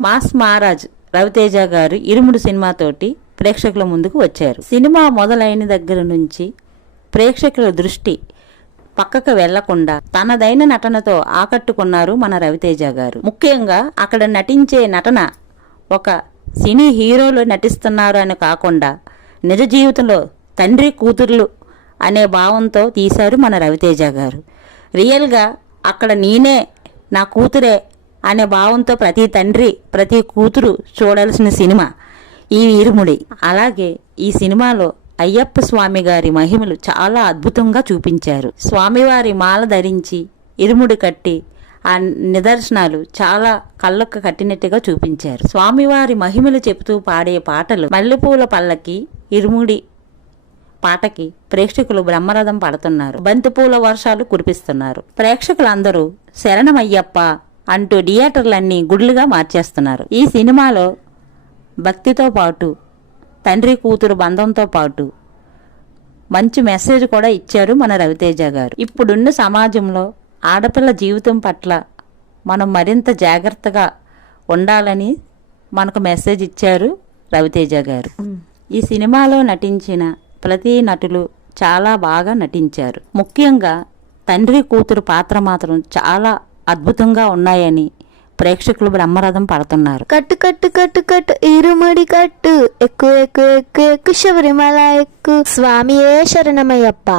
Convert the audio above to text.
Mass Maharaj Raviteja గారు ఇరుముడు సినిమాతోటి ప్రేక్షకుల ముందుకు వచ్చారు. సినిమా మొదలైన దగ్గర నుంచి ప్రేక్షకుల దృష్టి పక్కకు వెళ్లకుండా తనదైన నటనతో ఆకట్టుకున్నారు మన రవితేజ గారు. ముఖ్యంగా అక్కడ నటించే నటన ఒక సినీ హీరోలు నటిస్తున్నారు అని కాకుండా నిజ జీవితంలో తండ్రి కూతుర్లు అనే భావంతో తీశారు మన రవితేజ గారు. రియల్గా అక్కడ నేనే నా కూతురే అనే భావంతో ప్రతి తండ్రి ప్రతి కూతురు చూడాల్సిన సినిమా ఈ ఇరుముడి. అలాగే ఈ సినిమాలో అయ్యప్ప స్వామి గారి మహిమలు చాలా అద్భుతంగా చూపించారు. స్వామివారి మాల ధరించి ఇరుముడి కట్టి ఆ నిదర్శనాలు చాలా కళ్ళకు కట్టినట్టుగా చూపించారు. స్వామివారి మహిమలు చెబుతూ పాడే పాటలు మల్లెపూల పల్లకి ఇరుముడి పాటకి ప్రేక్షకులు బ్రహ్మరథం పడుతున్నారు. బంతిపూల వర్షాలు కురిపిస్తున్నారు. ప్రేక్షకులందరూ శరణమయ్యప్ప అంటూ థియేటర్లన్నీ గుడులుగా మార్చేస్తున్నారు. ఈ సినిమాలో భక్తితో పాటు తండ్రి కూతురు బంధంతో పాటు మంచి మెసేజ్ కూడా ఇచ్చారు మన రవితేజ గారు. ఇప్పుడున్న సమాజంలో ఆడపిల్ల జీవితం పట్ల మనం మరింత జాగ్రత్తగా ఉండాలని మనకు మెసేజ్ ఇచ్చారు రవితేజ గారు. ఈ సినిమాలో నటించిన ప్రతి నటులు చాలా బాగా నటించారు. ముఖ్యంగా తండ్రి కూతురు పాత్ర మాత్రం చాలా అద్భుతంగా ఉన్నాయని ప్రేక్షకులు బ్రహ్మరథం పడుతున్నారు. కట్టు కట్టు కట్టు కట్టు ఇరుముడి కట్టు ఎక్కు ఎక్కు ఎక్కు ఎక్కు శబరిమల ఎక్కు స్వామియే శరణమయ్యప్ప.